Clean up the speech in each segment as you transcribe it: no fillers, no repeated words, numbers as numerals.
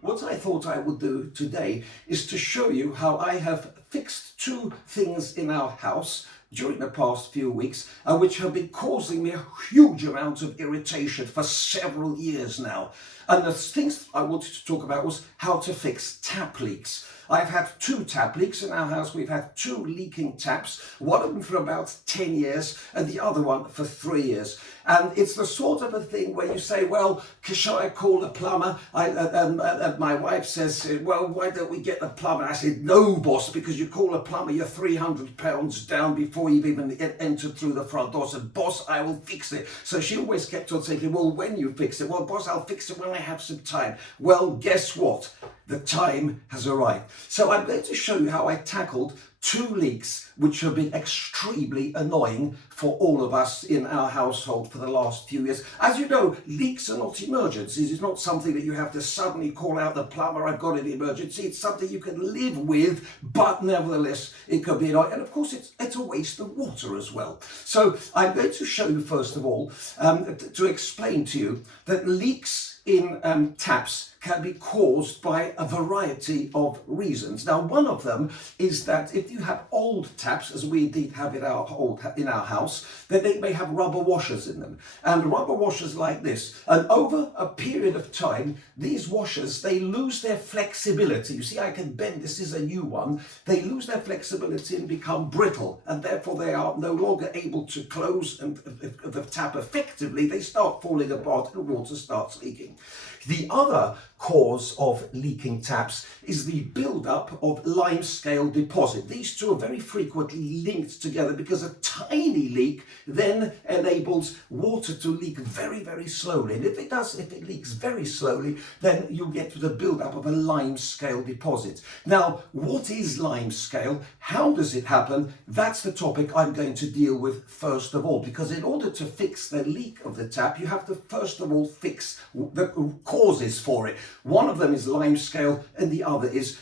What I thought I would do today is to show you how I have fixed two things in our house during the past few weeks, which have been causing me a huge amount of irritation for several years now. And the things I wanted to talk about was how to fix tap leaks. I've had two tap leaks in our house. We've had two leaking taps, one of them for about 10 years and the other one for 3 years. And it's the sort of a thing where you say, well, shall I call the plumber? And my wife says, well, why don't we get the plumber? I said, no, boss, because you call a plumber, you're 300 pounds down before you've even entered through the front door. So, boss, I will fix it. So she always kept on thinking, well, when you fix it? Well, boss, I'll fix it when I have some time. Well, guess what? The time has arrived. So I'm going to show you how I tackled two leaks which have been extremely annoying for all of us in our household for the last few years. As you know, leaks are not emergencies. It's not something that you have to suddenly call out the plumber, I've got an emergency. It's something you can live with, but nevertheless, it can be annoying. And of course, it's a waste of water as well. So I'm going to show you, first of all, to explain to you that leaks in taps can be caused by a variety of reasons. Now, one of them is that if you have old taps, as we indeed have in our house, then they may have rubber washers in them. And rubber washers like this, and over a period of time, these washers, they lose their flexibility. You see, I can bend, this is a new one. They lose their flexibility and become brittle, and therefore they are no longer able to close the tap effectively. They start falling apart and water starts leaking. The other cause of leaking taps is the build-up of limescale deposit. These two are very frequently linked together because a tiny leak then enables water to leak very, very slowly. And if it leaks very slowly, then you get to the build-up of a limescale deposit. Now, what is limescale? How does it happen? That's the topic I'm going to deal with first of all, because in order to fix the leak of the tap, you have to first of all fix the causes for it. One of them is limescale and the other is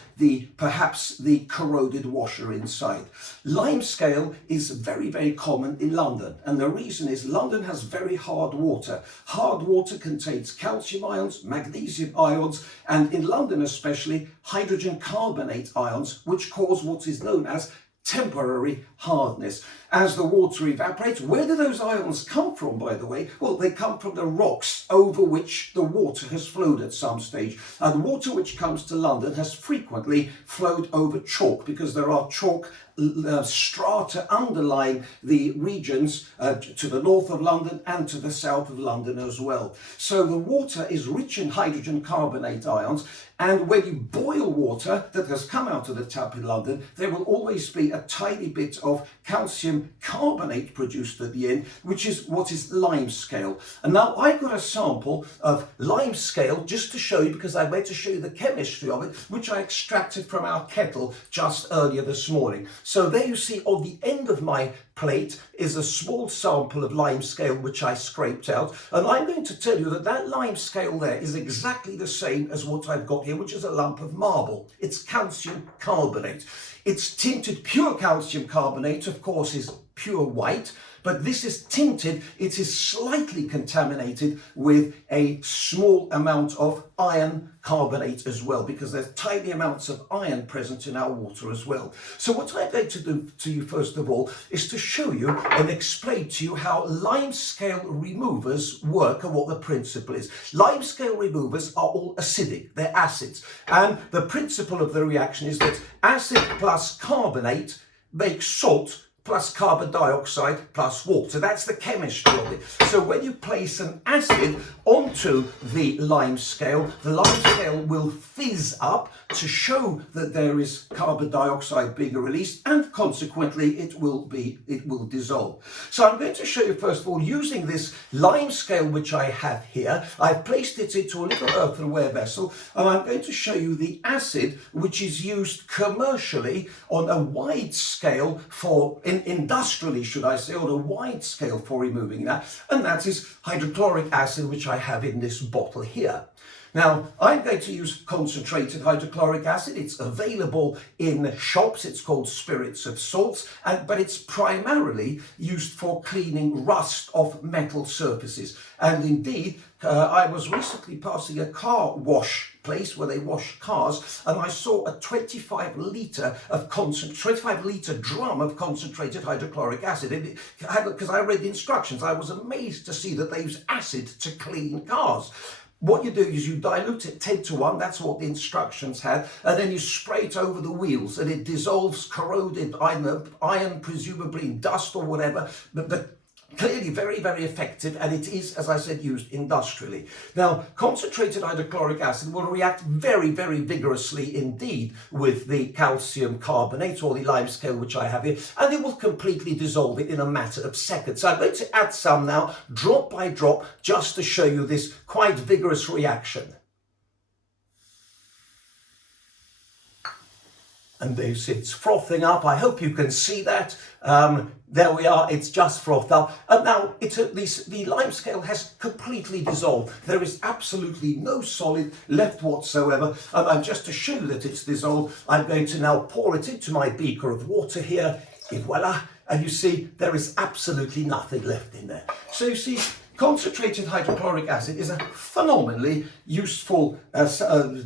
perhaps the corroded washer inside. Limescale is very, very common in London, and the reason is London has very hard water. Hard water contains calcium ions, magnesium ions, and in London especially, hydrogen carbonate ions, which cause what is known as temporary hardness. As the water evaporates, where do those ions come from, by the way? Well, they come from the rocks over which the water has flowed at some stage. And water which comes to London has frequently flowed over chalk, because there are chalk strata underlying the regions to the north of London and to the south of London as well. So the water is rich in hydrogen carbonate ions, and when you boil water that has come out of the tap in London, there will always be a tiny bit of calcium carbonate produced at the end, which is what is limescale. And now I've got a sample of limescale just to show you, because I'm going to show you the chemistry of it, which I extracted from our kettle just earlier this morning. So there you see on the end of my plate is a small sample of limescale which I scraped out, and I'm going to tell you that that limescale there is exactly the same as what I've got here, which is a lump of marble. It's calcium carbonate. It's tinted. Pure calcium carbonate, of course, is pure white, but this is tinted. It is slightly contaminated with a small amount of iron carbonate as well, because there's tiny amounts of iron present in our water as well. So what I'm going to do to you first of all is to show you and explain to you how limescale removers work and what the principle is. Limescale removers are all acidic, they're acids, and the principle of the reaction is that acid plus carbonate makes salt plus carbon dioxide plus water. That's the chemistry of it. So when you place an acid onto the limescale will fizz up to show that there is carbon dioxide being released, and consequently it will dissolve. So I'm going to show you first of all using this limescale which I have here. I've placed it into a little earthenware vessel, and I'm going to show you the acid which is used commercially on a wide scale for industrially, should I say, on a wide scale for removing that, and that is hydrochloric acid, which I have in this bottle here. Now, I'm going to use concentrated hydrochloric acid. It's available in shops. It's called spirits of salts, but it's primarily used for cleaning rust off metal surfaces. And indeed, I was recently passing a car wash place where they wash cars, and I saw a 25 litre drum of concentrated hydrochloric acid. Because I read the instructions, I was amazed to see that they use acid to clean cars. What you do is you dilute it 10 to 1, that's what the instructions had, and then you spray it over the wheels and it dissolves corroded iron presumably in dust or whatever, but clearly very, very effective, and it is, as I said, used industrially. Now, concentrated hydrochloric acid will react very, very vigorously indeed with the calcium carbonate or the Limescale, which I have here, and it will completely dissolve it in a matter of seconds. So I'm going to add some now, drop by drop, just to show you this quite vigorous reaction. And it's frothing up. I hope you can see that. There we are, it's just frothed up. And now the Limescale has completely dissolved. There is absolutely no solid left whatsoever. And just to show you that it's dissolved, I'm going to now pour it into my beaker of water here. Et voila. And you see, there is absolutely nothing left in there. So you see, concentrated hydrochloric acid is a phenomenally useful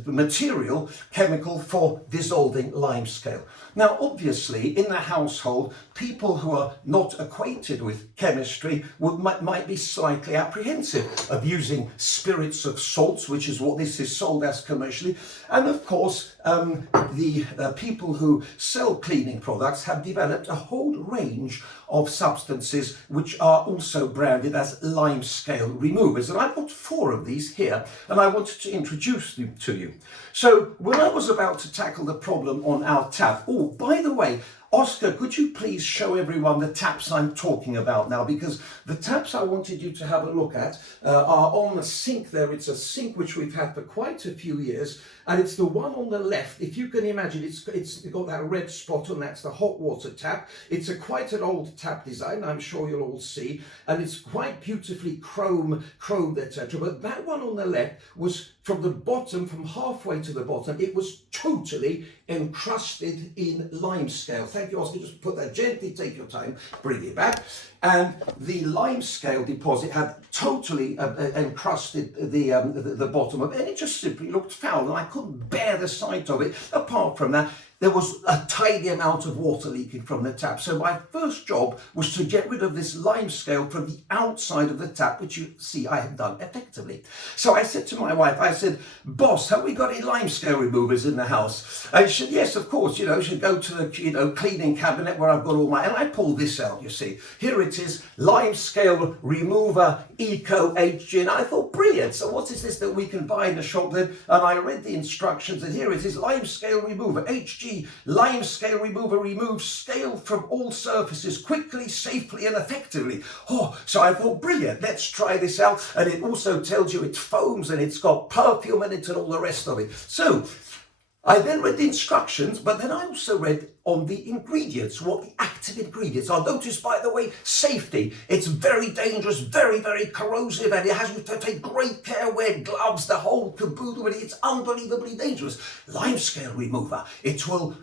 material, chemical for dissolving Limescale. Now, obviously, in the household, people who are not acquainted with chemistry might be slightly apprehensive of using spirits of salts, which is what this is sold as commercially. And of course, the people who sell cleaning products have developed a whole range of substances which are also branded as Limescale removers. And I've got 4 of these here, and I wanted to introduce them to you. So when I was about to tackle the problem on our tap, oh, by the way, Oscar, could you please show everyone the taps I'm talking about now? Because the taps I wanted you to have a look at are on the sink there. It's a sink which we've had for quite a few years, and it's the one on the left. If you can imagine, it's got that red spot on, that's the hot water tap. It's quite an old tap design, I'm sure you'll all see, and it's quite beautifully chromed, etc. But that one on the left was from the bottom, from halfway to the bottom, it was totally encrusted in Limescale. Thank you, Oscar. Just put that gently, take your time, bring it back. And the Limescale deposit had totally encrusted the bottom of it, and it just simply looked foul, and I couldn't bear the sight of it. Apart from that, there was a tiny amount of water leaking from the tap. So my first job was to get rid of this Limescale from the outside of the tap, which you see I have done effectively. So I said to my wife, I said, "Boss, have we got any Limescale removers in the house?" And she said, "Yes, of course, she go to the cleaning cabinet where I've got all my," and I pulled this out, you see. Here it is, Limescale Remover Eco HG, and I thought, brilliant. So what is this that we can buy in the shop then? And I read the instructions, and here it is, Limescale Remover HG. Limescale remover removes scale from all surfaces quickly, safely and effectively. Oh, so I thought, brilliant, let's try this out. And it also tells you it foams and it's got perfume in it and all the rest of it. So I then read the instructions, but then I also read on the ingredients, what the active ingredients are. Notice, by the way, safety. It's very dangerous, very, very corrosive, and it has you to take great care, wear gloves, the whole caboodle, and it's unbelievably dangerous. Limescale remover, it will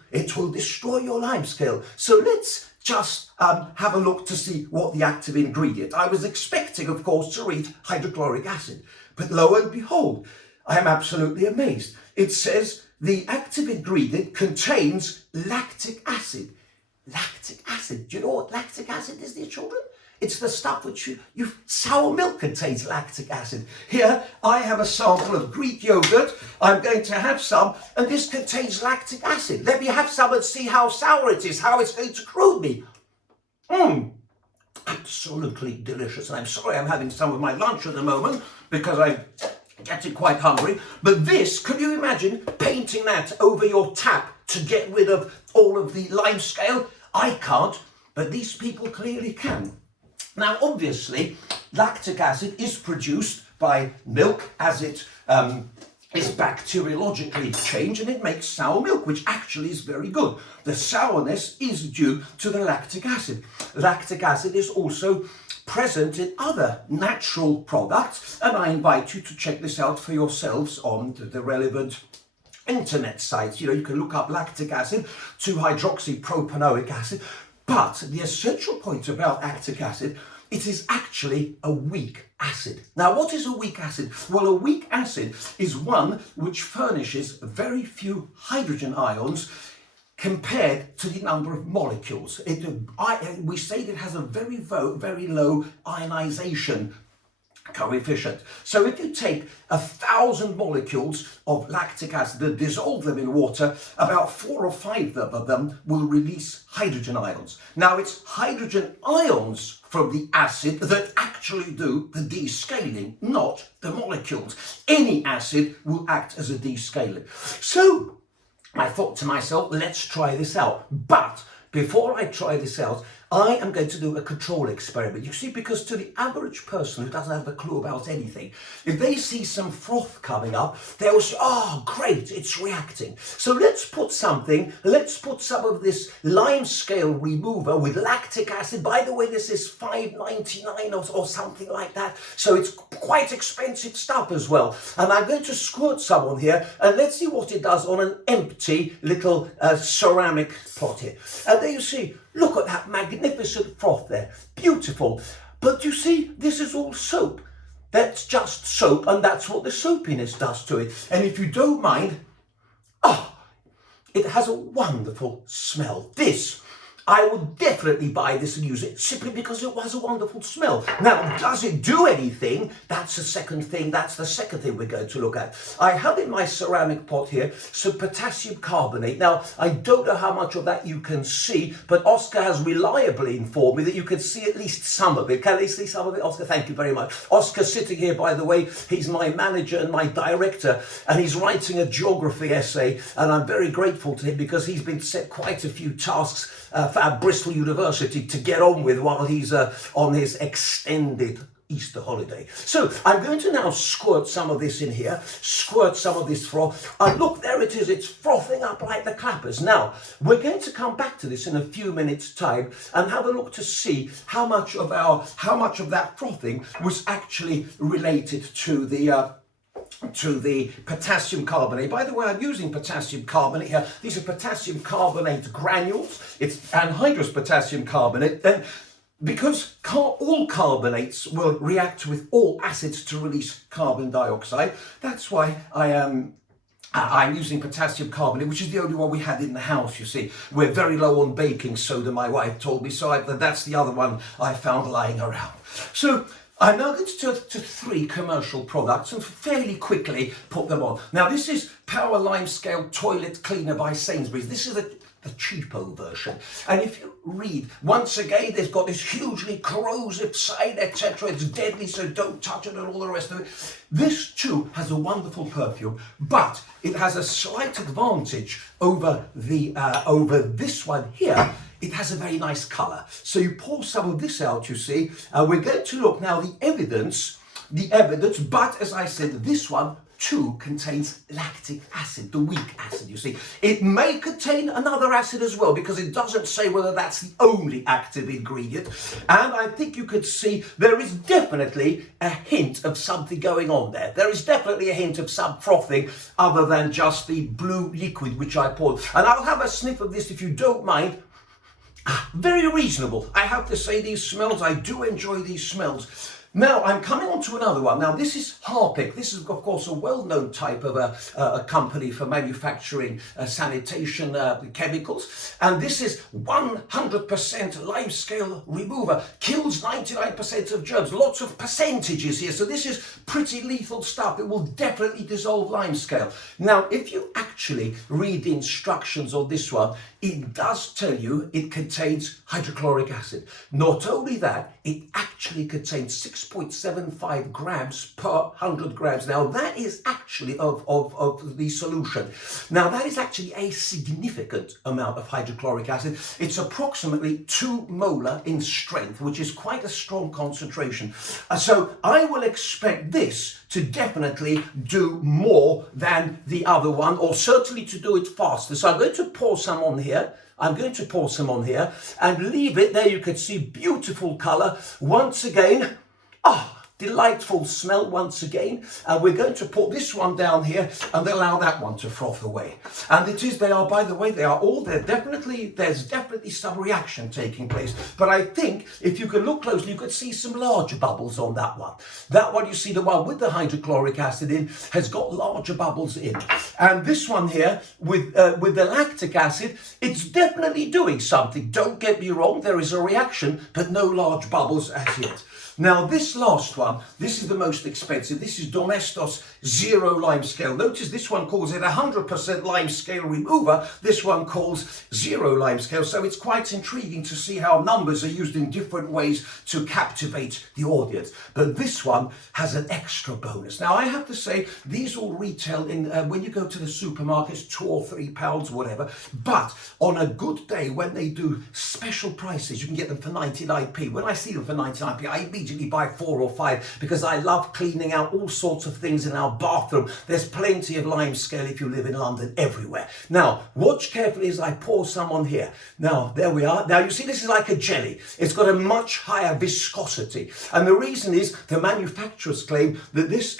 destroy your Limescale. So let's just have a look to see what the active ingredient. I was expecting, of course, to read hydrochloric acid, but lo and behold, I am absolutely amazed. It says the active ingredient contains lactic acid. Lactic acid. Do you know what lactic acid is, dear children? It's the stuff which sour milk contains lactic acid. Here, I have a sample of Greek yogurt. I'm going to have some, and this contains lactic acid. Let me have some and see how sour it is, how it's going to corrode me. Absolutely delicious. And I'm sorry I'm having some of my lunch at the moment because I'm getting quite hungry. But this, can you imagine painting that over your tap to get rid of all of the Limescale? I can't, but these people clearly can. Now, obviously, lactic acid is produced by milk as it is bacteriologically changed, and it makes sour milk, which actually is very good. The sourness is due to the lactic acid. Lactic acid is also present in other natural products, and I invite you to check this out for yourselves on the relevant internet sites. You can look up lactic acid, 2-hydroxypropanoic acid, but the essential point about lactic acid, it is actually a weak acid. Now, what is a weak acid? Well, a weak acid is one which furnishes very few hydrogen ions compared to the number of molecules. We say that it has a very low ionization coefficient. So if you take 1,000 molecules of lactic acid and dissolve them in water, about 4 or 5 of them will release hydrogen ions. Now, it's hydrogen ions from the acid that actually do the descaling, not the molecules. Any acid will act as a descaler. So I thought to myself, let's try this out. But before I try this out, I am going to do a control experiment. You see, because to the average person who doesn't have a clue about anything, if they see some froth coming up, they'll say, oh, great, it's reacting. So let's put some of this Limescale remover with lactic acid. By the way, this is $5.99 or something like that. So it's quite expensive stuff as well. And I'm going to squirt some on here, and let's see what it does on an empty little ceramic pot here. And there you see, look at that magnificent froth there. Beautiful. But you see, this is all soap. That's just soap, and that's what the soapiness does to it. And if you don't mind, it has a wonderful smell. I would definitely buy this and use it simply because it was a wonderful smell. Now, does it do anything? That's the second thing. That's the second thing we're going to look at. I have in my ceramic pot here some potassium carbonate. Now, I don't know how much of that you can see, but Oscar has reliably informed me that you can see at least some of it. Can they see some of it, Oscar? Thank you very much. Oscar's sitting here, by the way. He's my manager and my director, and he's writing a geography essay, and I'm very grateful to him because he's been set quite a few tasks at Bristol University to get on with while he's on his extended Easter holiday. So I'm going to now squirt some of this in here, squirt some of this froth. And look, there it is, it's frothing up like the clappers. Now, we're going to come back to this in a few minutes' time and have a look to see how much of that frothing was actually related to the potassium carbonate. By the way, I'm using potassium carbonate here. These are potassium carbonate granules. It's anhydrous potassium carbonate. And because all carbonates will react with all acids to release carbon dioxide, that's why I'm using potassium carbonate, which is the only one we had in the house, you see. We're very low on baking soda, my wife told me, so that's the other one I found lying around. So I'm now going to turn to 3 commercial products and fairly quickly put them on. Now, this is Power Limescale Toilet Cleaner by Sainsbury's. This is the cheapo version. And if you read, once again, they've got this hugely corrosive side, etc. It's deadly, so don't touch it and all the rest of it. This too has a wonderful perfume, but it has a slight advantage over this one here. It has a very nice colour. So you pour some of this out, you see. We're going to look now the evidence, but as I said, this one too contains lactic acid, the weak acid, you see. It may contain another acid as well, because it doesn't say whether that's the only active ingredient. And I think you could see there is definitely a hint of something going on there. There is definitely a hint of some frothing other than just the blue liquid which I poured. And I'll have a sniff of this if you don't mind. Very reasonable. I have to say, these smells, I do enjoy these smells. Now, I'm coming on to another one. Now, this is Harpic. This is, of course, a well-known type of a company for manufacturing sanitation chemicals. And this is 100% Limescale remover. Kills 99% of germs. Lots of percentages here. So this is pretty lethal stuff. It will definitely dissolve Limescale. Now, if you actually read the instructions on this one, it does tell you it contains hydrochloric acid. Not only that, it actually contains 6.75 grams per 100 grams. Now, that is actually of the solution. Now, that is actually a significant amount of hydrochloric acid. It's approximately 2 molar in strength, which is quite a strong concentration. So I will expect this to definitely do more than the other one, or certainly to do it faster. So I'm going to pour some on here. I'm going to pour some on here and leave it there. You can see beautiful color once again. Delightful smell once again. And we're going to put this one down here and allow that one to froth away. And there's definitely some reaction taking place. But I think if you can look closely, you could see some larger bubbles on that one. That one, you see the one with the hydrochloric acid in, has got larger bubbles in. And this one here with the lactic acid, it's definitely doing something. Don't get me wrong, there is a reaction, but no large bubbles as yet. Now this last one, this is the most expensive. This is Domestos Zero Limescale. Notice this one calls it 100% Limescale remover. This one calls Zero Limescale. So it's quite intriguing to see how numbers are used in different ways to captivate the audience. But this one has an extra bonus. Now I have to say, these all retail in, when you go to the supermarkets, £2 or £3, whatever. But on a good day, when they do special prices, you can get them for 99p. When I see them for 99p, I immediately buy 4 or 5 because I love cleaning out all sorts of things in our bathroom. There's plenty of Limescale if you live in London everywhere. Now, watch carefully as I pour some on here. Now, there we are. Now, you see, this is like a jelly. It's got a much higher viscosity. And the reason is the manufacturers claim that this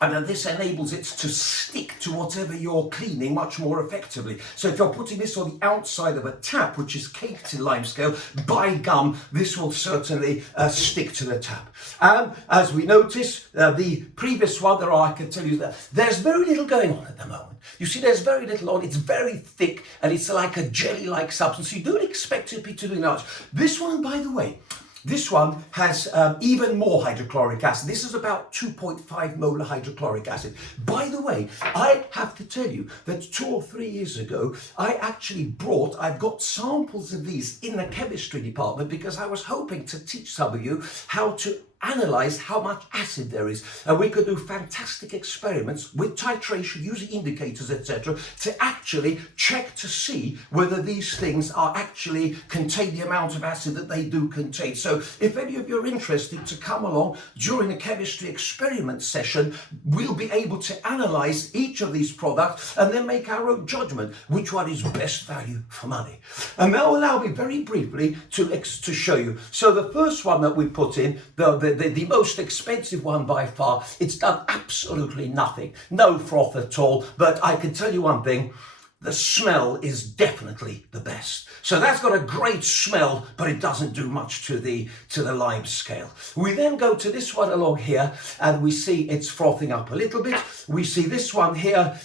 this enables it to stick to whatever you're cleaning much more effectively. So if you're putting this on the outside of a tap, which is caked in Limescale, by gum, this will certainly stick to the tap. And as we notice, the previous one, I can tell you that there's very little going on at the moment. You see, there's very little on. It's very thick and it's like a jelly-like substance. You don't expect it to be much. This one, by the way, this one has even more hydrochloric acid. This is about 2.5 molar hydrochloric acid. By the way, I have to tell you that 2 or 3 years ago, I've got samples of these in the chemistry department because I was hoping to teach some of you how to analyze how much acid there is, and we could do fantastic experiments with titration using indicators, etc., to actually check to see whether these things are actually contain the amount of acid that they do contain. So if any of you are interested to come along during a chemistry experiment session, we'll be able to analyze each of these products and then make our own judgment which one is best value for money. And now allow me very briefly to show you. So the first one that we put in, the most expensive one by far, it's done absolutely nothing, no froth at all. But I can tell you one thing, the smell is definitely the best. So that's got a great smell, but it doesn't do much to the Limescale. We then go to this one along here, and we see it's frothing up a little bit. We see this one here,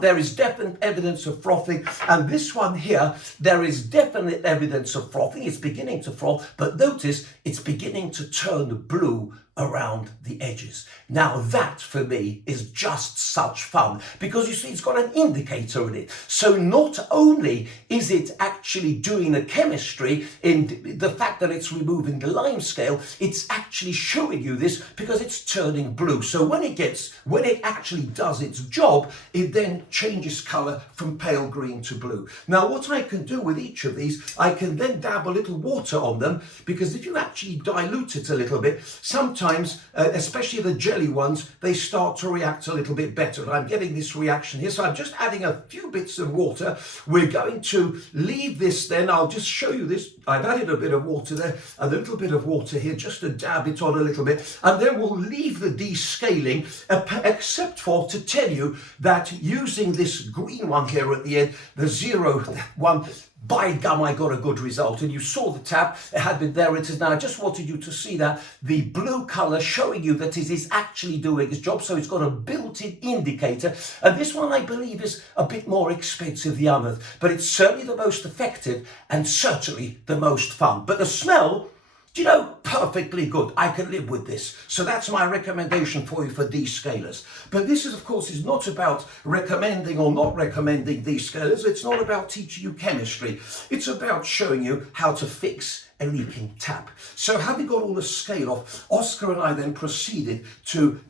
there is definite evidence of frothing, and this one here, there is definite evidence of frothing. It's beginning to froth, but notice it's beginning to turn blue around the edges. Now that for me is just such fun, because you see it's got an indicator in it. So not only is it actually doing the chemistry in the fact that it's removing the Limescale, it's actually showing you this because it's turning blue. So when it actually does its job, it then changes color from pale green to blue. Now what I can do with each of these, I can then dab a little water on them, because if you actually dilute it a little bit, sometimes especially the jelly ones, they start to react a little bit better. And I'm getting this reaction here. So I'm just adding a few bits of water. We're going to leave this then. I'll just show you this. I've added a bit of water there, and a little bit of water here, just to dab it on a little bit. And then we'll leave the descaling, except for to tell you that using this green one here at the end, the zero one, by gum, I got a good result. And you saw the tap, it had been there, it is now. I just wanted you to see that the blue color showing you that it is actually doing its job. So it's got a built-in indicator. And this one, I believe, is a bit more expensive than others, but it's certainly the most effective and certainly the most fun. But the smell, you know, perfectly good. I can live with this. So that's my recommendation for you for descalers. But this is, of course, is not about recommending or not recommending descalers. It's not about teaching you chemistry. It's about showing you how to fix a leaking tap. So having got all the scale off, Oscar and I then proceeded to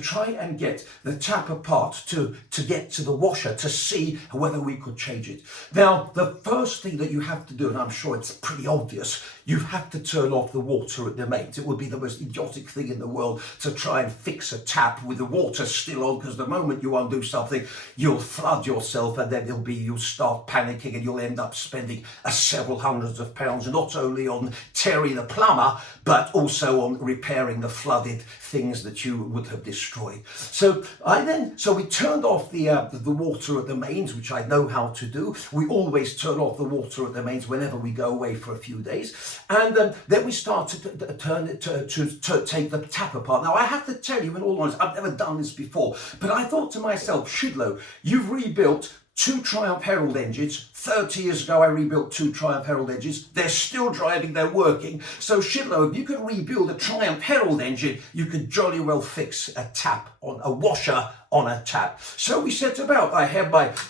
try and get the tap apart to get to the washer to see whether we could change it. Now, the first thing that you have to do, and I'm sure it's pretty obvious, you have to turn off the water at the mains. It would be the most idiotic thing in the world to try and fix a tap with the water still on, because the moment you undo something, you'll flood yourself, and then you'll start panicking, and you'll end up spending several hundreds of pounds, not only on Terry the plumber, but also on repairing the flooded things that you would have destroyed. So we turned off the water at the mains, which I know how to do. We always turn off the water at the mains whenever we go away for a few days. And then we started to take the tap apart. Now, I have to tell you, in all honesty, I've never done this before, but I thought to myself, Szydlo, you've rebuilt 2 Triumph Herald engines. 30 years ago, I rebuilt 2 Triumph Herald engines. They're still driving, they're working. So Szydlo, if you could rebuild a Triumph Herald engine, you could jolly well fix a tap on a washer on a tap. So we set about.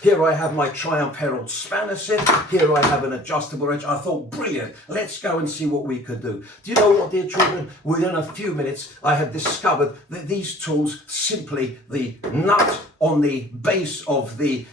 Here I have my Triumph Herald spanner set. Here I have an adjustable wrench. I thought, brilliant, let's go and see what we could do. Do you know what, dear children? Within a few minutes, I have discovered that these tools, simply the nut on the base of the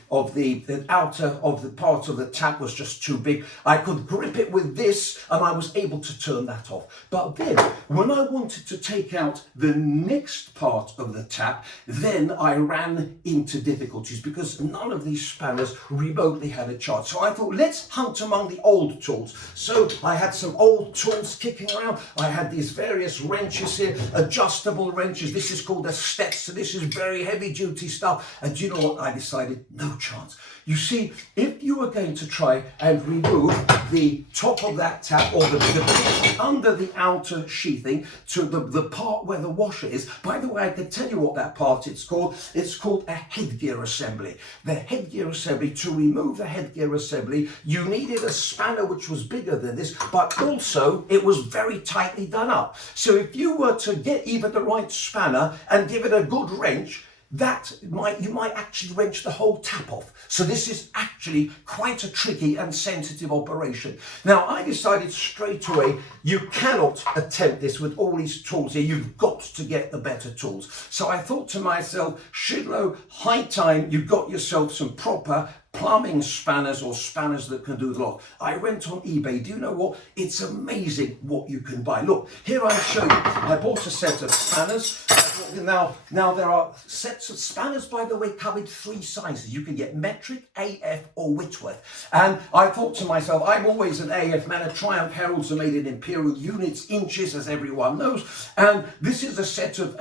outer of the part of the tap was just too big. I could grip it with this, and I was able to turn that off. But then, when I wanted to take out the next part of the tap, then I ran into difficulties, because none of these spanners remotely had a charge. So I thought, let's hunt among the old tools. So I had some old tools kicking around. I had these various wrenches here, adjustable wrenches. This is called a Stetson. This is very heavy duty stuff. And do you know what? I decided, no chance. You see, if you were going to try and remove the top of that tap, or the bit under the outer sheathing to the part where the washer is, by the way, I can tell you what that part is called. It's called a headgear assembly. The headgear assembly, to remove the headgear assembly, you needed a spanner which was bigger than this, but also it was very tightly done up. So if you were to get even the right spanner and give it a good wrench, you might actually wrench the whole tap off. So this is actually quite a tricky and sensitive operation. Now, I decided straight away, you cannot attempt this with all these tools here. You've got to get the better tools. So I thought to myself, Szydlo, high time you got yourself some proper plumbing spanners, or spanners that can do the lot. I went on eBay. Do you know what? It's amazing what you can buy. Look, here I show you. I bought a set of spanners. Now there are sets of spanners, by the way, come in 3 sizes. You can get metric, AF, or Whitworth. And I thought to myself, I'm always an AF man. A Triumph Heralds are made in imperial units, inches, as everyone knows. And this is a set of,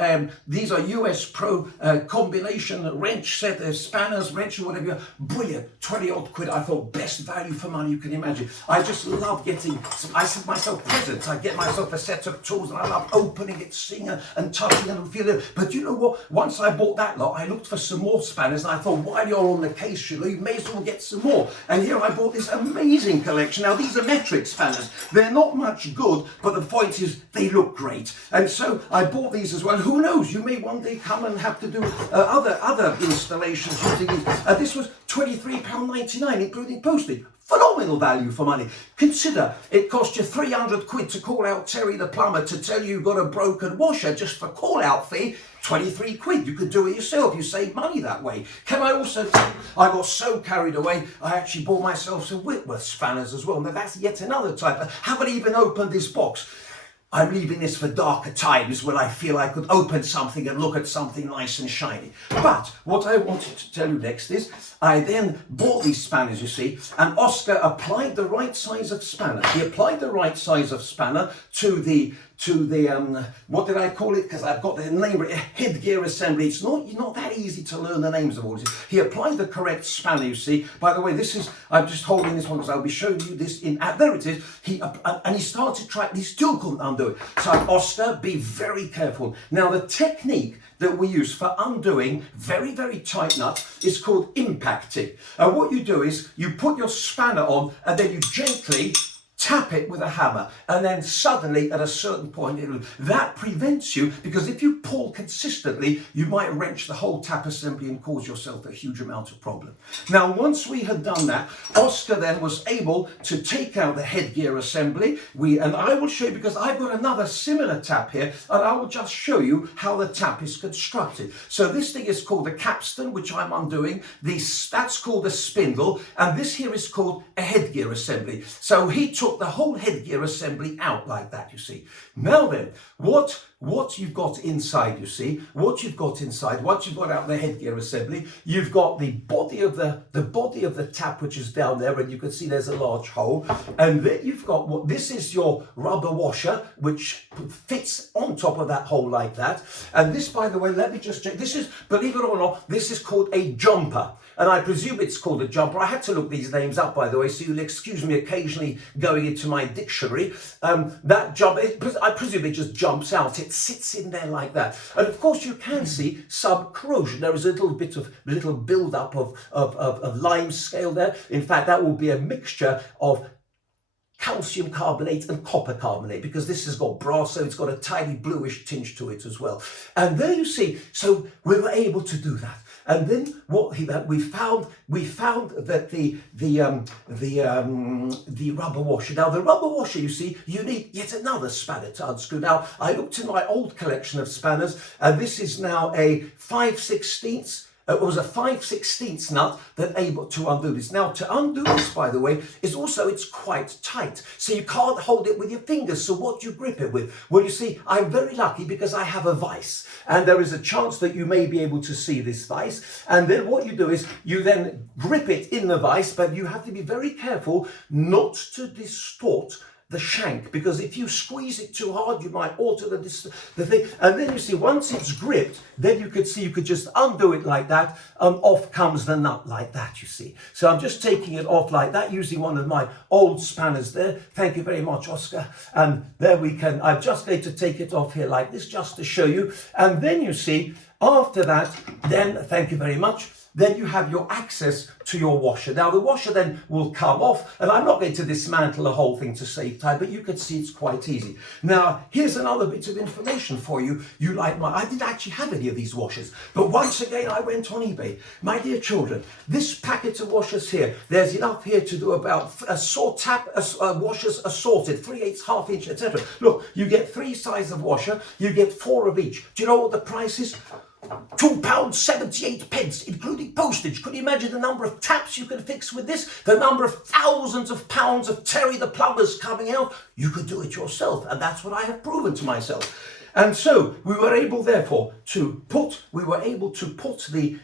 these are US Pro combination wrench set of spanners, wrench, or whatever. Brilliant. 20 odd quid. I thought, best value for money you can imagine. I just love getting, I send myself presents. I get myself a set of tools, and I love opening it, seeing and touching and feeling. But you know what? Once I bought that lot, I looked for some more spanners, and I thought, while you're on the case, Szydlo, you may as well get some more. And here I bought this amazing collection. Now, these are metric spanners. They're not much good, but the point is, they look great. And so I bought these as well. Who knows? You may one day come and have to do other installations using these. This was £23.99, including postage. Phenomenal value for money. Consider, it cost you 300 quid to call out Terry the plumber to tell you you've got a broken washer just for call out fee. 23 quid. You could do it yourself. You save money that way. Can I also tell you, I got so carried away, I actually bought myself some Whitworth spanners as well. Now that's yet another type. I haven't even opened this box. I'm leaving this for darker times when I feel I could open something and look at something nice and shiny. But what I wanted to tell you next is, I then bought these spanners, you see, and Oscar applied the right size of spanner. He applied the right size of spanner to the what did I call it? Because I've got the name, headgear assembly. It's not that easy to learn the names of all this. He applied the correct spanner, you see. By the way, this is, I'm just holding this one because I'll be showing you this in, there it is. He started trying, he still couldn't undo it. So Oscar, be very careful. Now the technique that we use for undoing very, very tight nuts is called impacting. And what you do is, you put your spanner on and then you gently tap it with a hammer, and then suddenly at a certain point, that prevents you, because if you pull consistently, you might wrench the whole tap assembly and cause yourself a huge amount of problem. Now, once we had done that, Oscar then was able to take out the headgear assembly. And I will show you, because I've got another similar tap here, and I will just show you how the tap is constructed. So this thing is called a capstan, which I'm undoing. That's called a spindle, and this here is called a headgear assembly. So he took the whole headgear assembly out like that, you see. Now then, what you've got inside, you see, what you've got inside, once you've got out the headgear assembly, you've got the body of the tap, which is down there, and you can see there's a large hole, and then you've got this is your rubber washer, which fits on top of that hole like that. And this, by the way, let me just check, this is, believe it or not, this is called a jumper. And I presume it's called a jumper. I had to look these names up, by the way, so you'll excuse me occasionally going into my dictionary. That jumper, I presume it just jumps out. It sits in there like that. And of course, you can see some corrosion. There is a little build-up of limescale there. In fact, that will be a mixture of calcium carbonate and copper carbonate, because this has got brass, so it's got a tiny bluish tinge to it as well. And there you see, so we were able to do that. And then we found that the rubber washer. Now the rubber washer, you see, you need yet another spanner to unscrew. Now I looked in my old collection of spanners, and this is now a 5/16. It was a 5/16 nut that able to undo this. Now, to undo this, by the way, it's quite tight. So you can't hold it with your fingers. So what do you grip it with? Well, you see, I'm very lucky because I have a vise. And there is a chance that you may be able to see this vise. And then what you do is you then grip it in the vise, but you have to be very careful not to distort the shank, because if you squeeze it too hard, you might alter the thing. And then you see, once it's gripped, then you could just undo it like that, and off comes the nut like that, you see. So I'm just taking it off like that using one of my old spanners there. Thank you very much, Oscar. And there we can, I'm just going to take it off here like this just to show you. And then you see, after that, then, thank you very much, then you have your access to your washer. Now the washer then will come off, and I'm not going to dismantle the whole thing to save time, but you can see it's quite easy. Now here's another bit of information for you. I didn't actually have any of these washers, but once again I went on eBay. My dear children, this packet of washers here, there's enough here to do about washers assorted, 3/8, ½ inch, etc. Look, you get 3 sizes of washer, you get 4 of each. Do you know what the price is? £2.78, including postage. Could you imagine the number of taps you could fix with this? The number of thousands of pounds of Terry the plumbers coming out? You could do it yourself, and that's what I have proven to myself. And so we were able, therefore, to put the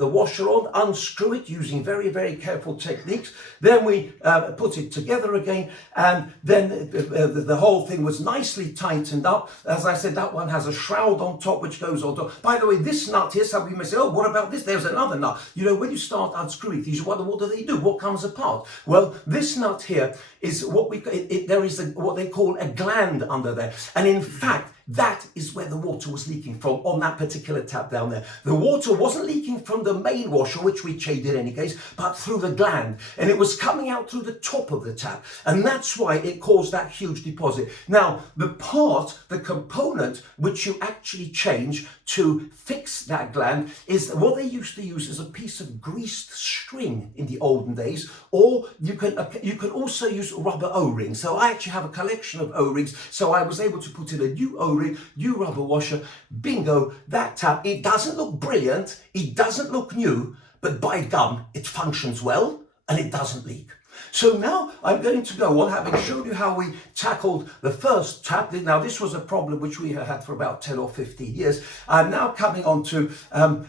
washer on, unscrew it using very, very careful techniques. Then we put it together again, and then the whole thing was nicely tightened up. As I said, that one has a shroud on top which goes on top. By the way, this nut here, some people may say, oh, what about this? There's another nut. You know, when you start unscrewing things, you wonder, what do they do? What comes apart? Well, this nut here is what there is what they call a gland under there. And in fact, that is where the water was leaking from on that particular tap down there. The water wasn't leaking from the main washer, which we changed in any case, but through the gland. And it was coming out through the top of the tap. And that's why it caused that huge deposit. Now, the component which you actually change to fix that gland is what they used to use as a piece of greased string in the olden days, or you can also use rubber O-rings. So I actually have a collection of O-rings, so I was able to put in a new O-ring, new rubber washer, bingo, that tap. It doesn't look brilliant, it doesn't look new, but by gum, it functions well and it doesn't leak. So now I'm going to go on, having showed you how we tackled the first tap. Now this was a problem which we had for about 10 or 15 years. I'm now coming on to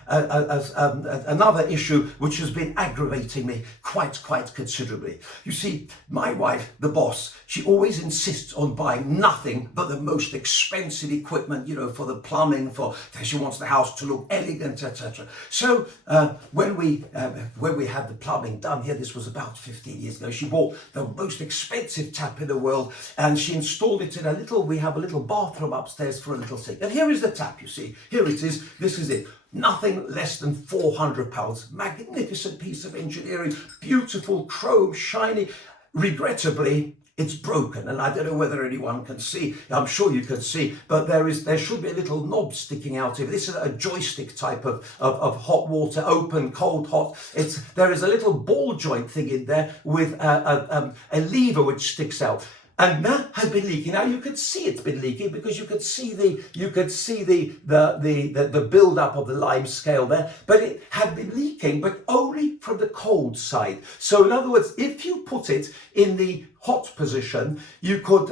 another issue which has been aggravating me quite considerably. You see, my wife, the boss, she always insists on buying nothing but the most expensive equipment, you know, for the plumbing, she wants the house to look elegant, etc. So when we had the plumbing done here, this was about 15 years ago, she bought the most expensive tap in the world, and she installed it in we have a little bathroom upstairs for a little sink. And here is the tap, you see. Here it is. This is it. Nothing less than £400. Magnificent piece of engineering. Beautiful, chrome, shiny. Regrettably, it's broken, and I don't know whether anyone can see. I'm sure you can see, but there should be a little knob sticking out of it. This is a joystick type of hot water, open, cold, hot. There is a little ball joint thing in there with a lever which sticks out. And that had been leaking. Now you could see it's been leaking because you could see the build up of the Limescale there, but it had been leaking, but only from the cold side. So in other words, if you put it in the hot position, you could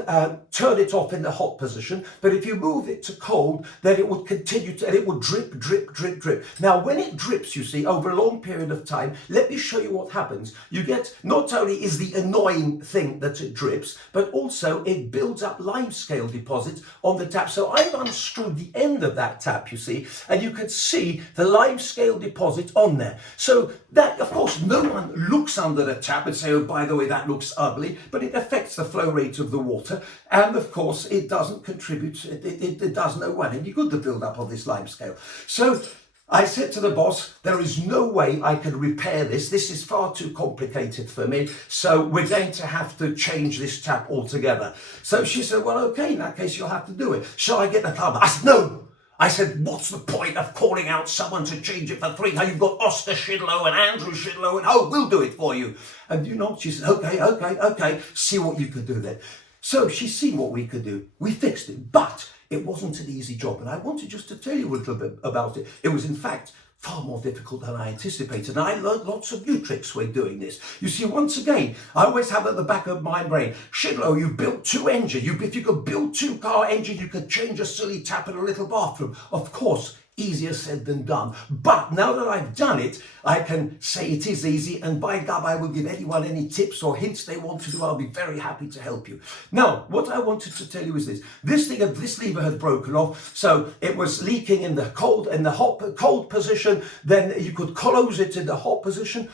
turn it off in the hot position, but if you move it to cold, then it would continue to, and it would drip, drip, drip, drip. Now, when it drips, you see, over a long period of time, let me show you what happens. You get, not only is the annoying thing that it drips, but also it builds up Limescale deposits on the tap. So I've unscrewed the end of that tap, you see, and you can see the Limescale deposit on there. So that, of course, no one looks under the tap and say, oh, by the way, that looks ugly, but it affects the flow rate of the water, and of course it doesn't contribute, it does no one any good, the build up of this Limescale. So I said to the boss, there is no way I can repair this. This is far too complicated for me. So we're going to have to change this tap altogether. So she said, well, okay, in that case, you'll have to do it. Shall I get the plumber? I said, no. I said, what's the point of calling out someone to change it for free? Now you've got Oscar Szydlo and Andrew Szydlo, and oh, we'll do it for you. And you know, she said, okay, see what you could do then. So she's seen what we could do. We fixed it, but it wasn't an easy job. And I wanted just to tell you a little bit about it. It was, in fact, far more difficult than I anticipated. And I learned lots of new tricks when doing this. You see, once again, I always have at the back of my brain, Szydlo, you built two engines. If you could build two-car engine, you could change a silly tap in a little bathroom. Of course, easier said than done. But now that I've done it, I can say it is easy, and by God, I will give anyone any tips or hints they want to do. I'll be very happy to help you. Now, what I wanted to tell you is this. This lever had broken off, so it was leaking in the cold position. Then you could close it in the hot position.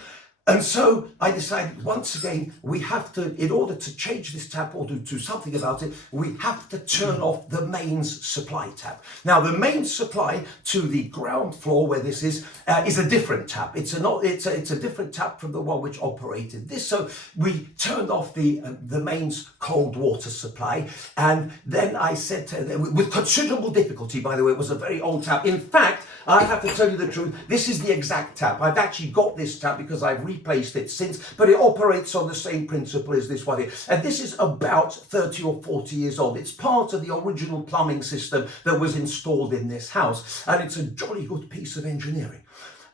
And so I decided, once again, we have to, in order to change this tap or do something about it, we have to turn off the mains supply tap. Now, the mains supply to the ground floor where this is a different tap. It's a different tap from the one which operated this. So we turned off the mains cold water supply. And then I said to them, with considerable difficulty, by the way, it was a very old tap. In fact, I have to tell you the truth, this is the exact tap. I've actually got this tap because I've replaced it since, but it operates on the same principle as this one here. And this is about 30 or 40 years old. It's part of the original plumbing system that was installed in this house. And it's a jolly good piece of engineering.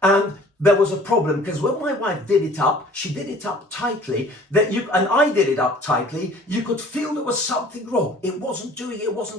And there was a problem because when my wife did it up, she did it up tightly, and I did it up tightly, you could feel there was something wrong. It wasn't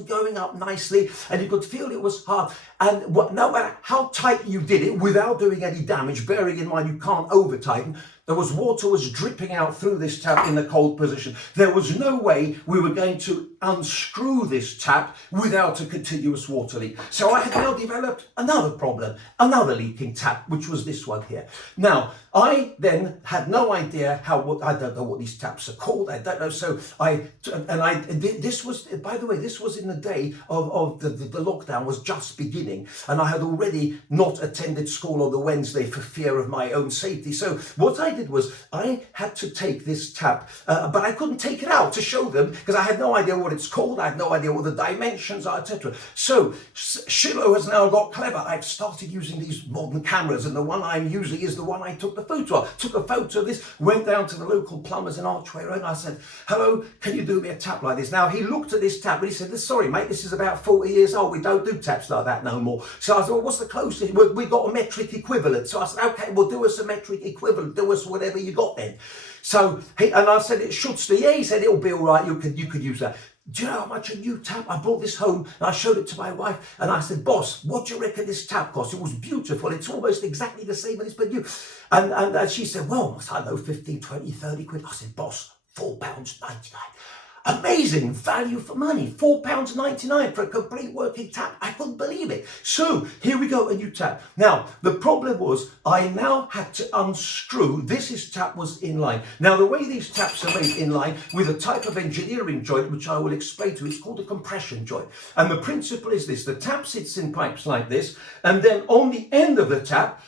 going up nicely, and you could feel it was hard. And no matter how tight you did it without doing any damage, bearing in mind you can't over tighten, water was dripping out through this tap in the cold position. There was no way we were going to unscrew this tap without a continuous water leak. So I had now developed another problem, another leaking tap, which was this one here. Now, I then had no idea I don't know what these taps are called. I don't know. So this was, by the way, this was in the day of the lockdown was just beginning. And I had already not attended school on the Wednesday for fear of my own safety. So what I did was I had to take this tap, but I couldn't take it out to show them because I had no idea what it's called. I had no idea what the dimensions are, etc. So Szydlo has now got clever. I've started using these modern cameras, and the one I'm using is the one I took the photo of. Took a photo of this, went down to the local plumbers in Archway Road, and I said, hello, can you do me a tap like this? Now, he looked at this tap and he said, sorry, mate, this is about 40 years old. We don't do taps like that no more. So I said, well, what's the closest? We got a metric equivalent. So I said, okay, well, do us a metric equivalent. Do us whatever you got then. So, and I said, it should stay. Yeah, he said, it'll be all right. You could use that. Do you know how much a new tap? I brought this home and I showed it to my wife and I said, boss, what do you reckon this tap costs? It was beautiful. It's almost exactly the same as it's been new. And she said, well, I don't know, 15, 20, 30 quid. I said, boss, £4.99. Amazing value for money, £4.99 for a complete working tap. I couldn't believe it. So here we go, a new tap. Now, the problem was I now had to unscrew. This tap was in line. Now, the way these taps are made in line with a type of engineering joint, which I will explain to you, it's called a compression joint. And the principle is this: the tap sits in pipes like this, and then on the end of the tap,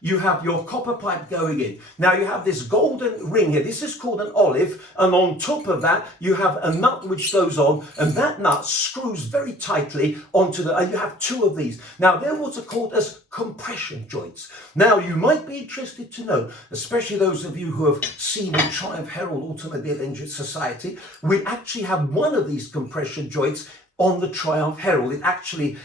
you have your copper pipe going in. Now you have this golden ring here. This is called an olive, and on top of that you have a nut which goes on, and that nut screws very tightly onto and you have two of these. Now they're what are called as compression joints. Now you might be interested to know, especially those of you who have seen the Triumph Herald Automobile Engine Society, we actually have one of these compression joints on the Triumph Herald.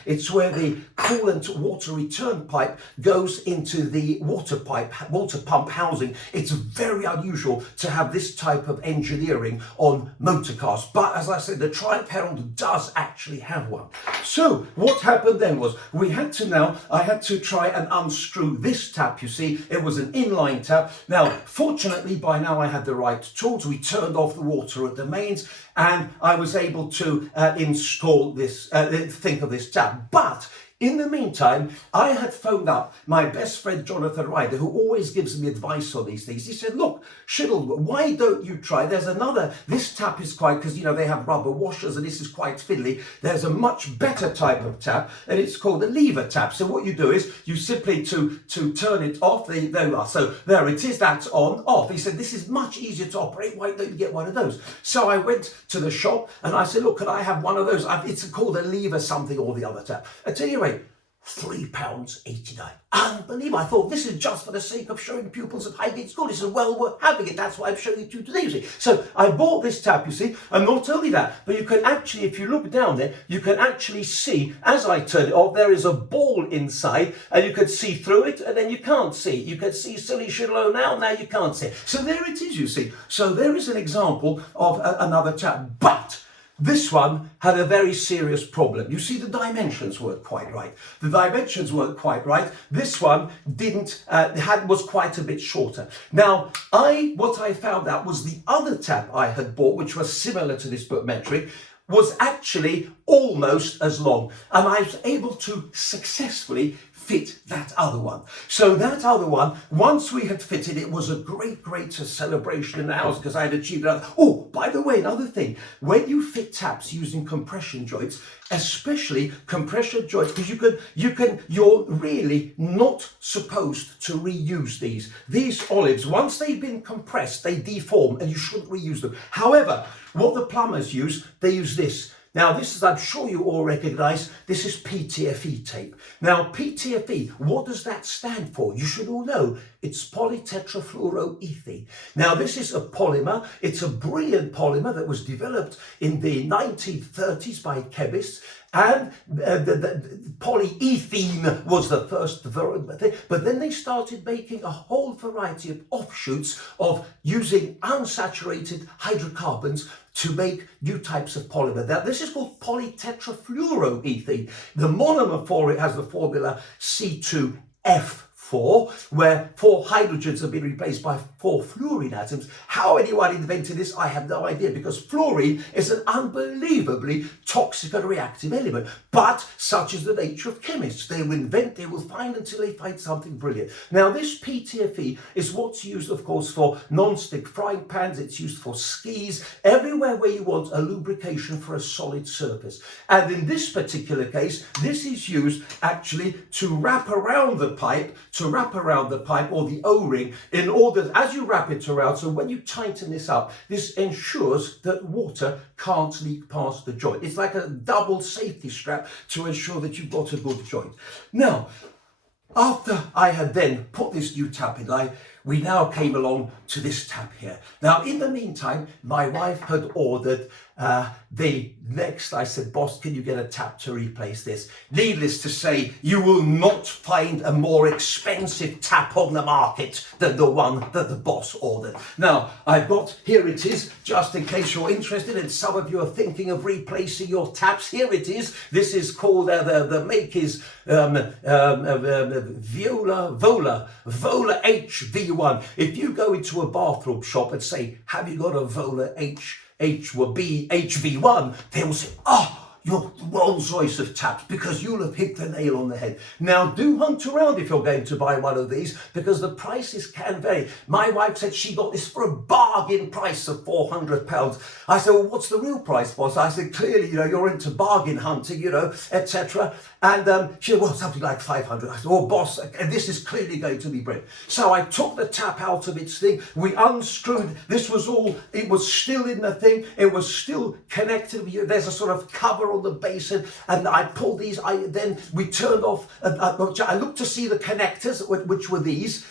It's where the coolant water return pipe goes into the water pump housing. It's very unusual to have this type of engineering on motor cars. But as I said, the Triumph Herald does actually have one. So what happened then was I had to try and unscrew this tap. You see, it was an inline tap. Now, fortunately, by now I had the right tools. We turned off the water at the mains, and I was able to install this tap. But in the meantime, I had phoned up my best friend Jonathan Ryder, who always gives me advice on these things. He said, look, Szydlo, why don't you try? This tap is quite, because they have rubber washers and this is quite fiddly. There's a much better type of tap, and it's called a lever tap. So what you do is you simply to turn it off. There you are. So there it is. That's on, off. He said, this is much easier to operate. Why don't you get one of those? So I went to the shop and I said, look, could I have one of those? It's called a lever something or the other tap. I tell you, £3.89. Unbelievable. I thought, this is just for the sake of showing pupils at Highgate School. This is well worth having it. That's why I'm showing it to you today, you see. So I bought this tap, you see, and not only that, but you can actually, if you look down there, you can actually see, as I turn it off, there is a ball inside, and you can see through it, and then you can't see. You can see silly Szydlo now you can't see. So there it is, you see. So there is an example of another tap. But this one had a very serious problem. You see, the dimensions weren't quite right. This one was quite a bit shorter. Now, what I found out was the other tap I had bought, which was similar to this but metric, was actually almost as long. And I was able to successfully fit that other one. So that other one, once we had fitted, it was a great celebration in the house because I had achieved it. Oh, by the way, another thing, when you fit taps using compression joints, especially compression joints, because you're really not supposed to reuse these. These olives, once they've been compressed, they deform and you shouldn't reuse them. However, what the plumbers use, they use this. Now, this is, I'm sure you all recognize, this is PTFE tape. Now, PTFE, what does that stand for? You should all know. It's polytetrafluoroethene. Now, this is a polymer. It's a brilliant polymer that was developed in the 1930s by chemists. And the polyethene was the first thing, but then they started making a whole variety of offshoots of using unsaturated hydrocarbons to make new types of polymer. Now, this is called polytetrafluoroethene. The monomer for it has the formula C2F4, where 4 hydrogens have been replaced by 4 fluorine atoms. How anyone invented this, I have no idea, because fluorine is an unbelievably toxic and reactive element. But such is the nature of chemists. They will invent, they will find until they find something brilliant. Now, this PTFE is what's used, of course, for non-stick frying pans. It's used for skis, everywhere where you want a lubrication for a solid surface. And in this particular case, this is used actually to wrap around the pipe, or the O-ring, in order, as you wrap it around, so when you tighten this up, this ensures that water can't leak past the joint. It's like a double safety strap to ensure that you've got a good joint. Now, after I had then put this new tap in line, we now came along to this tap here. Now, in the meantime, my wife had ordered the next. I said, boss, can you get a tap to replace this? Needless to say, you will not find a more expensive tap on the market than the one that the boss ordered. Now, here it is, just in case you're interested, and some of you are thinking of replacing your taps. Here it is. This is called, the make is Vola HV1. If you go into a bathroom shop and say, have you got a Vola H HV1, they will say, oh, you're Rolls Royce of taps, because you'll have hit the nail on the head. Now, do hunt around if you're going to buy one of these, because the prices can vary. My wife said she got this for a bargain price of £400. I said, well, what's the real price, boss? I said, clearly, you're into bargain hunting, etc. And she said, well, something like 500. I said, oh, boss, this is clearly going to be bread. So I took the tap out of its thing. We unscrewed. This was all, it was still in the thing. It was still connected. There's a sort of cover on the basin, and I pulled these. Then we turned off. I looked to see the connectors, which were these.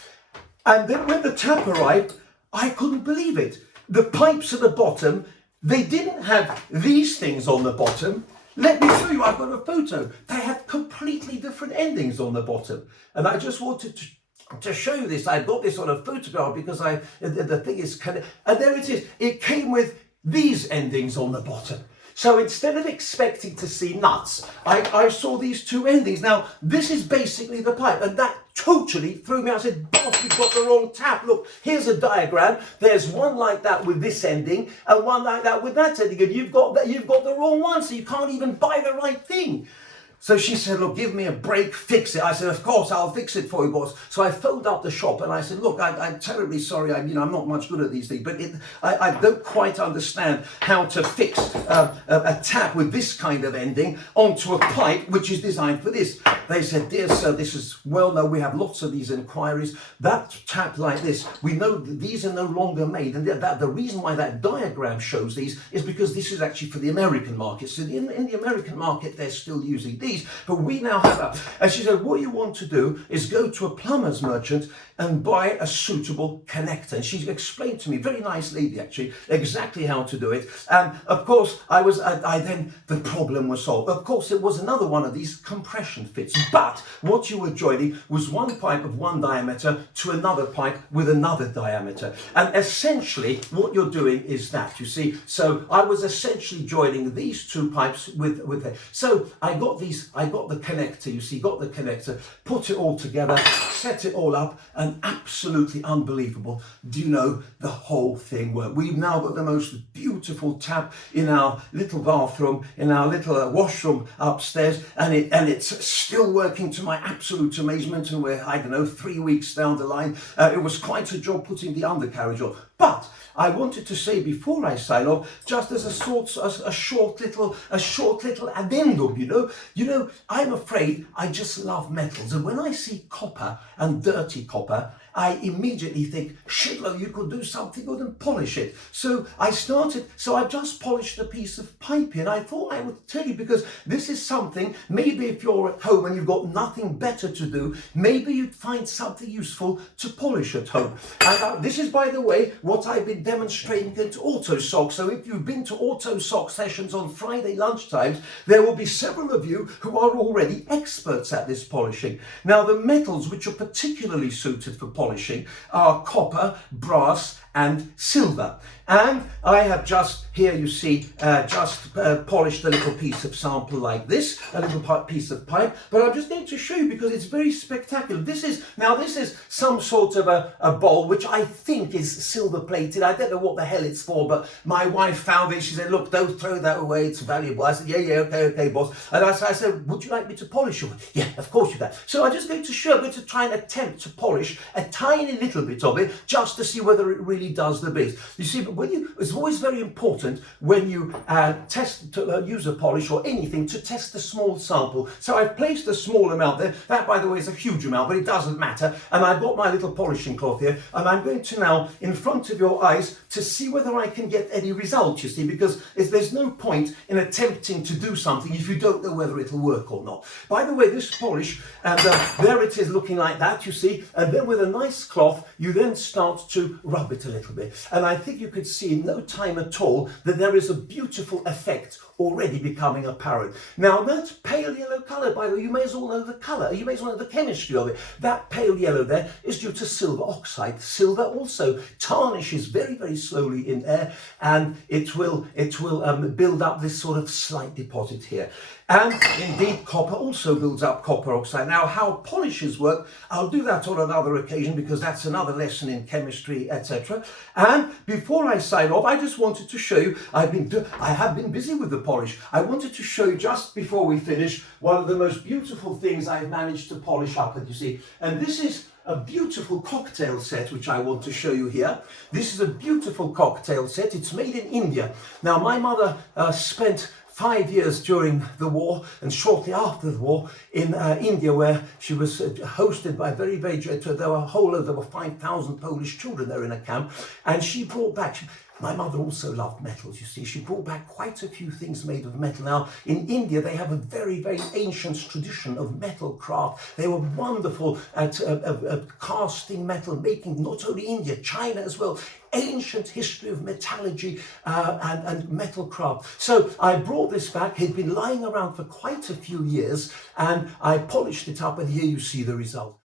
And then when the tap arrived, I couldn't believe it. The pipes at the bottom, they didn't have these things on the bottom. Let me show you, I've got a photo. They have completely different endings on the bottom. And I just wanted to show you this. I got this on a photograph because the thing is connected. And there it is. It came with these endings on the bottom. So instead of expecting to see nuts, I saw these two endings. Now, this is basically the pipe, and that totally threw me. I said, boss, you've got the wrong tap. Look, here's a diagram. There's one like that with this ending, and one like that with that ending, and you've got the wrong one, so you can't even buy the right thing. So she said, look, give me a break, fix it. I said, of course, I'll fix it for you, boss. So I phoned up the shop and I said, look, I'm terribly sorry. I'm not much good at these things, but I don't quite understand how to fix a tap with this kind of ending onto a pipe which is designed for this. They said, dear sir, this is well known. We have lots of these inquiries. That tap like this, we know that these are no longer made. And the reason why that diagram shows these is because this is actually for the American market. So in the American market, they're still using these. But we now have and she said, what you want to do is go to a plumber's merchant and buy a suitable connector. And she explained to me, very nice lady actually, exactly how to do it. And of course, then the problem was solved. Of course, it was another one of these compression fits. But what you were joining was one pipe of one diameter to another pipe with another diameter. And essentially, what you're doing is that, you see. So I was essentially joining these two pipes with it. So I got the connector, you see, got the connector, put it all together, set it all up, and absolutely unbelievable. Do you know, the whole thing worked. We've now got the most beautiful tap in our little bathroom, in our little washroom upstairs, and it's still working to my absolute amazement, and we're, 3 weeks down the line. It was quite a job putting the undercarriage on. But I wanted to say before I sign off, just as a short little addendum, I'm afraid I just love metals. And when I see copper and dirty copper, I immediately think, Szydlo, you could do something good and polish it. So I just polished a piece of pipe and I thought I would tell you, because this is something, maybe if you're at home and you've got nothing better to do, maybe you'd find something useful to polish at home. And this is, by the way, what I've been demonstrating at Auto Sock. So if you've been to Auto Sock sessions on Friday lunchtimes, there will be several of you who are already experts at this polishing. Now, the metals which are particularly suited for polishing are copper, brass, and silver. And I have just, here you see, polished a little piece of sample like this, a little piece of pipe, but I'm just going to show you because it's very spectacular. This is some sort of a bowl, which I think is silver plated. I don't know what the hell it's for, but my wife found it. She said, look, don't throw that away, it's valuable. I said, yeah, okay, boss. And I said, would you like me to polish it? Yeah, of course you can. So I'm just going to show, I'm going to try and attempt to polish a tiny little bit of it, just to see whether it really does the biz. You see, but it's always very important when you use a polish or anything to test the small sample. So I've placed a small amount there. That, by the way, is a huge amount, but it doesn't matter. And I've got my little polishing cloth here, and I'm going to now, in front of your eyes, to see whether I can get any result, you see, because there's no point in attempting to do something if you don't know whether it'll work or not. By the way, this polish, and there it is looking like that, you see, and then with a nice cloth, you then start to rub it a little bit. And I think you could see in no time at all that there is a beautiful effect already becoming apparent. Now, that pale yellow colour, by the way, you may as well know the colour, you may as well know the chemistry of it. That pale yellow there is due to silver oxide. Silver also tarnishes very, very slowly in air, and it will build up this sort of slight deposit here. And indeed, copper also builds up copper oxide. Now, how polishes work, I'll do that on another occasion because that's another lesson in chemistry, etc. And before I sign off, I just wanted to show you, I have been busy with the polish. I wanted to show you just before we finish one of the most beautiful things I've managed to polish up, as you see. And this is a beautiful cocktail set which I want to show you here. This is a beautiful cocktail set. It's made in India. Now, my mother spent 5 years during the war and shortly after the war in India, where she was hosted by there were 5,000 Polish children there in a camp, and she brought back. My mother also loved metals, you see. She brought back quite a few things made of metal. Now, in India, they have a very, very ancient tradition of metal craft. They were wonderful at casting metal, making not only India, China as well. Ancient history of metallurgy and metal craft. So I brought this back. It had been lying around for quite a few years, and I polished it up, and here you see the result.